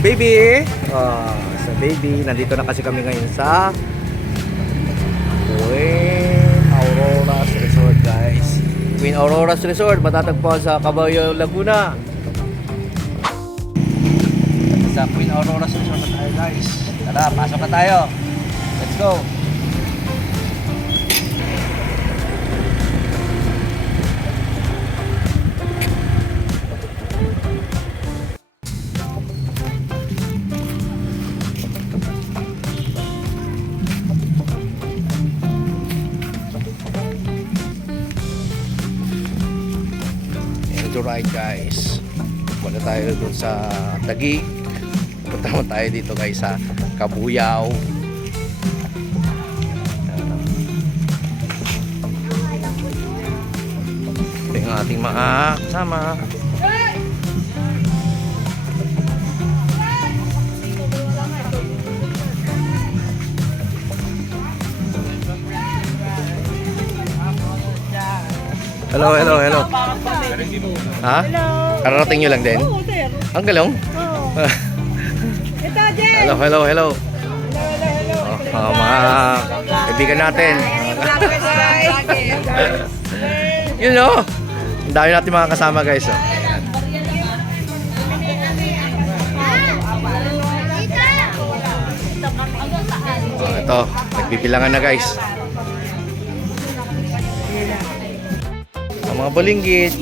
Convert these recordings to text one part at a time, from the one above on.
Baby! Sa baby, nandito na kasi kami ngayon sa Queen Aurora's Resort, guys. Queen Aurora's Resort, matatagpuan sa Caballo, Laguna. Sa Queen Aurora's Resort na tayo, guys. Tara, pasok na tayo. Let's go! To ride, guys. Punta tayo dun sa Taguig. Punta mo tayo dito, guys, sa Cabuyao. Ito yung ating mga kasama. Hello, hello, hello. Ha? Kararating nyo lang din? Oo, sir. Ang galong? Oo. Ito, Jen. Hello, hello, hello. Hello. Mga kaibigan natin. You know, ang dami natin mga kasama, guys. Oh. Oh, ito, nagbibilangan na, guys. Ang mga balinggit.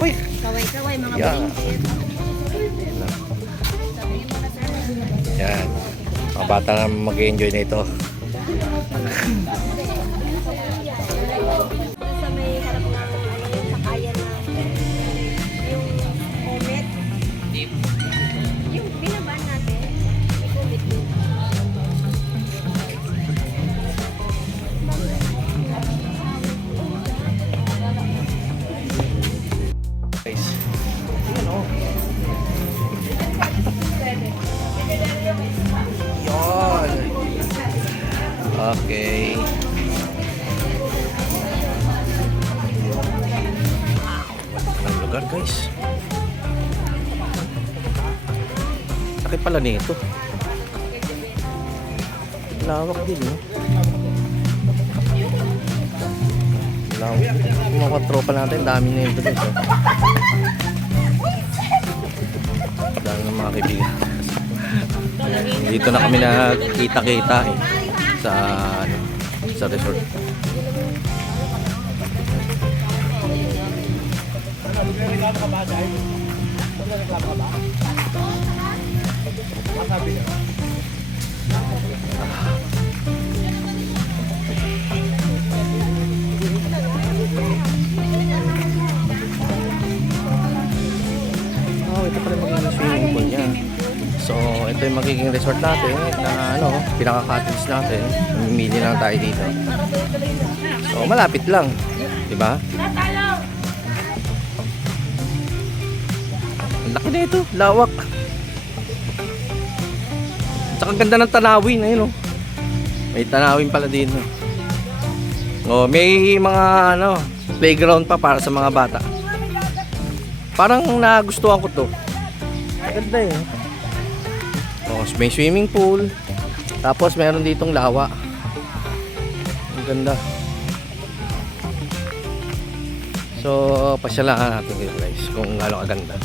Uy! Kaway-kaway, mga Yan. balinggit. Yan. Mga bata na mag-enjoy na ito. Sa may harap ng yung sakayan na yung comet. Yung binaban natin, may comet din. Guys. Ayan, oh. Yan. Okay. Ang lugar, guys. Laki pala nito. Lawak din, no? Lawak. Yung mga tropa natin, dami na yun doon. Dami ng mga kaibigan. Dito na kami nagkita-kita eh, sa resort. Oh, ito pala magiging swimming pool niya. So, ito yung magiging resort natin na pinaka-cottage natin. Mamimili lang tayo dito. So, malapit lang, 'di ba? Ang laki na ito, lawak. Tsaka ganda ng tanawin, ayun oh. May tanawin pala dito. Oh, may mga playground pa para sa mga bata. Parang nagustuhan ko 'to. Ganda eh. Oh, may swimming pool. Tapos meron ditong lawa. Ang ganda. So, pasyalaan natin dito, guys, kung gaano kaganda.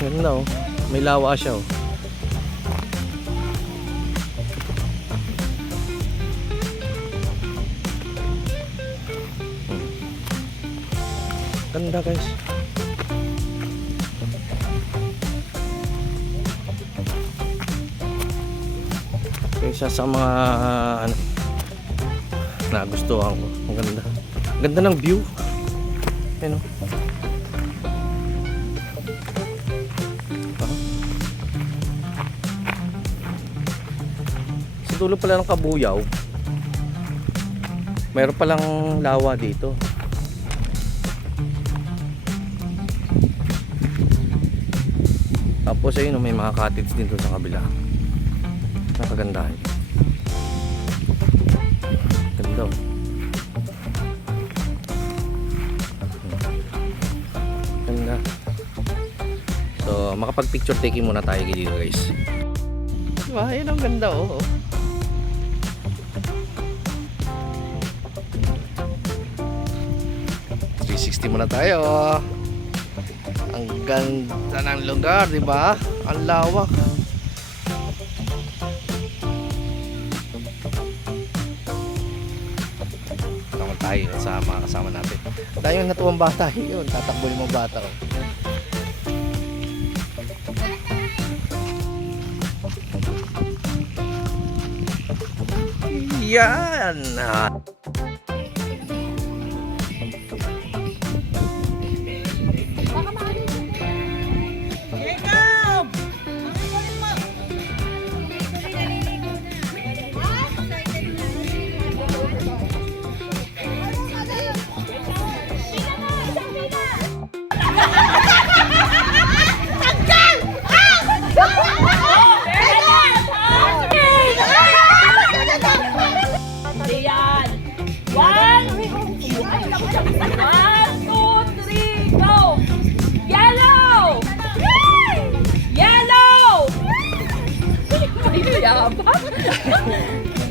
Ganda oh. May lawa siya oh. Ganda, guys. Isa sa mga nagustuhan ko. Ang ganda. Ang ganda ng view. Ayun oh. Sa dulo pala ng Cabuyao, mayroon palang lawa dito. Tapos ayun, may mga cottage din doon sa kabila. Napakagandahan. Ganda oh. Ganda. So, makapag-picture taking muna tayo dito, guys. Diba? Yan ang ganda, oh. Muna tayo. Ang ganda ng lugar, di ba? Ang lawak. Naman tayo sa mga kasama natin. Tayo yung natuwang bata. Yun, tatakbo yung mga bata. Oh. Yan.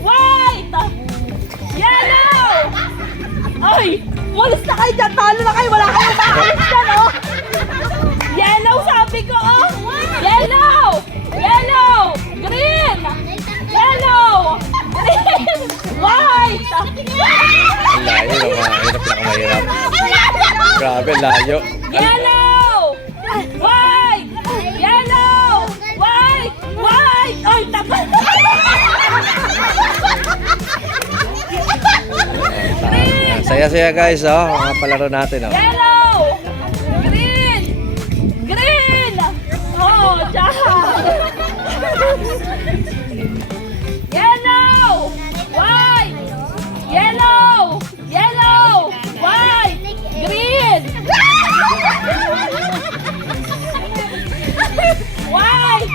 White! Yellow! Ay! Walis na kayo dyan! Talo na kayo! Wala kayong maalis dyan, oh! Yellow sabi ko, oh! Yellow! Yellow! Green! Yellow! Green! White! Layo, hirap na mahirap. Grabe, layo. Yellow! White! Yellow! White! White! Ay, tagal! Saya-saya guys, oh. Mga palaro natin, oh. Yellow! Green! Green! Oh, tsaka! Yellow! White! Yellow! Yellow! White! Green! White!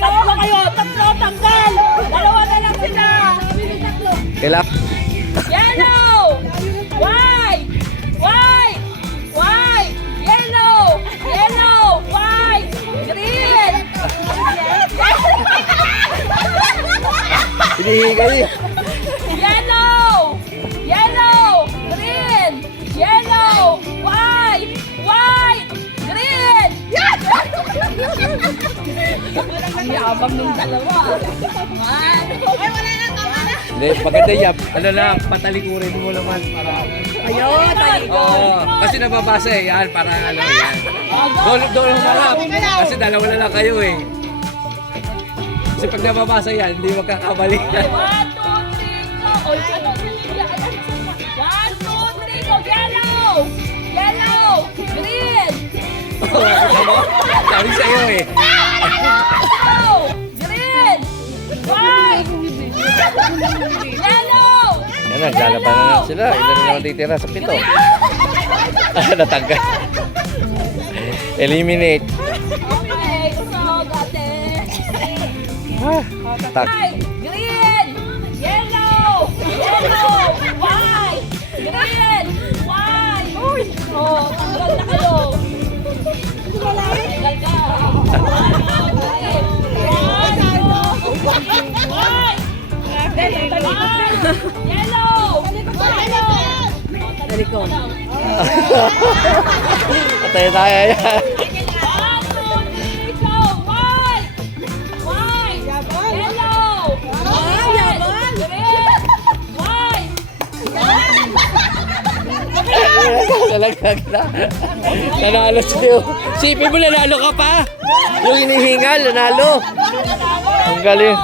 Tatlo kayo! Tatlo! Tanggal! Dalawa na lang sila! Kailangan. Yellow! White! White! White! Yellow! Yellow! White! Green! Hinihigay. Yellow! Yellow! Green! Yellow! White! White! Green! Ang yabang ng dalawa. Man! Ay, wala na kamera! Hindi, maganda yan. Ano lang, patalikurin mo naman para... Ayun! Oo, kasi nababasa eh. Yan, para ano yan. Doon harap. Kasi dalawa na lang kayo eh. Kasi pag nababasa yan, hindi magkakamali yan. 1, 2, 3, go! Oy, ano? 1, 2, 3, go! Yellow! Yellow! Green! Sabi sa'yo eh. Yellow! Green! White! Yellow! Yan, naglalaban na lang sila. Ilan na naman titira sa pito. Natanggal. Eliminate. Okay, so, dati. Tak. Green! Yellow! Yellow! White! Green! White! Oh, tanggal na kayo. Tanggal ka. Yellow! Yellow! Patay tayo yan. 1, 2, 3, go! White! White! Yellow! Green! White! Lalaglag na. Nanalo sa'yo. Sipin mo, nanalo ka pa. Yung hinihingal, nanalo. Ang galing.